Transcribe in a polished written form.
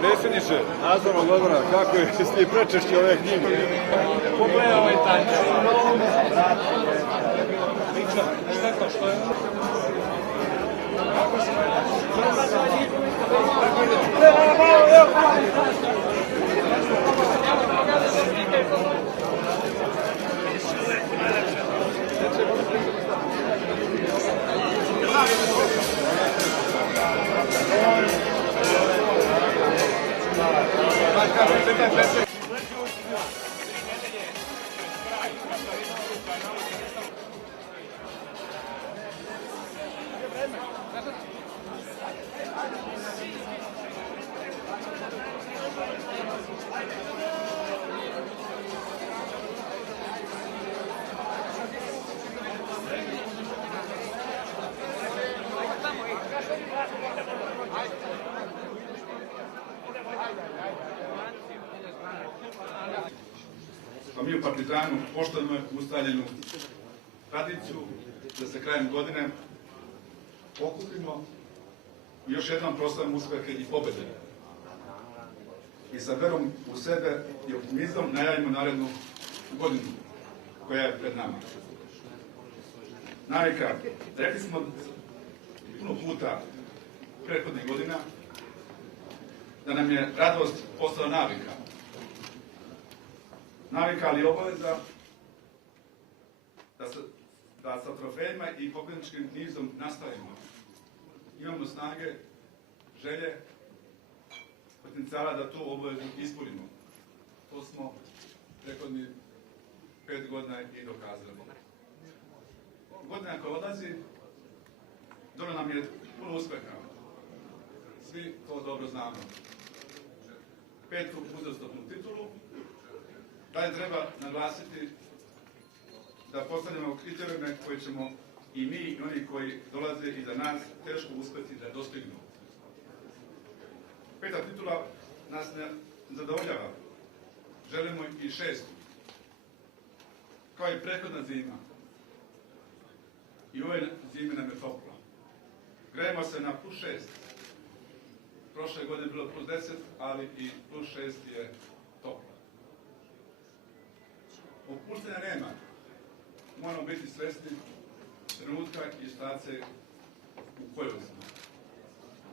Predsjedniče nadzornog odbora, kako je ste prečešći ove knjige? Pogledaj ovaj tanč. Šteta što je. Pa mi u Partizanu poštujemo ustaljenu tradiciju da se krajem godine okupimo i još jednom proslavimo uspehe i pobede. I sa verom u sebe i optimizmom najavimo narednu godinu koja je pred nama. Navika, rekli smo puno puta prethodnih godina da nam je radost postala navika. Navika, ali obaveza da sa trofejima i pobjedničkim nizom nastavimo. Imamo snage, želje, potencijala da tu obavezu ispunimo. To smo prethodnih 5 godina i dokazali. Godina koja odlazi, donijela nam je puno uspeha. Svi to dobro znamo. 5. uzastopnu titulu. Dalje treba naglasiti da postavljamo kriterijume koje ćemo i mi i oni koji dolaze iza nas teško uspjeti da dostignu. 5. titula nas ne zadovoljava. Želimo i 6. Kao i prethodna zima. I ove zime nam je toplo. Grejemo se na +6. Prošle godine je bilo +10, ali i +6 je toplo. Opuštanja nema. Moramo biti svesni trenutka i situacije u kojoj smo.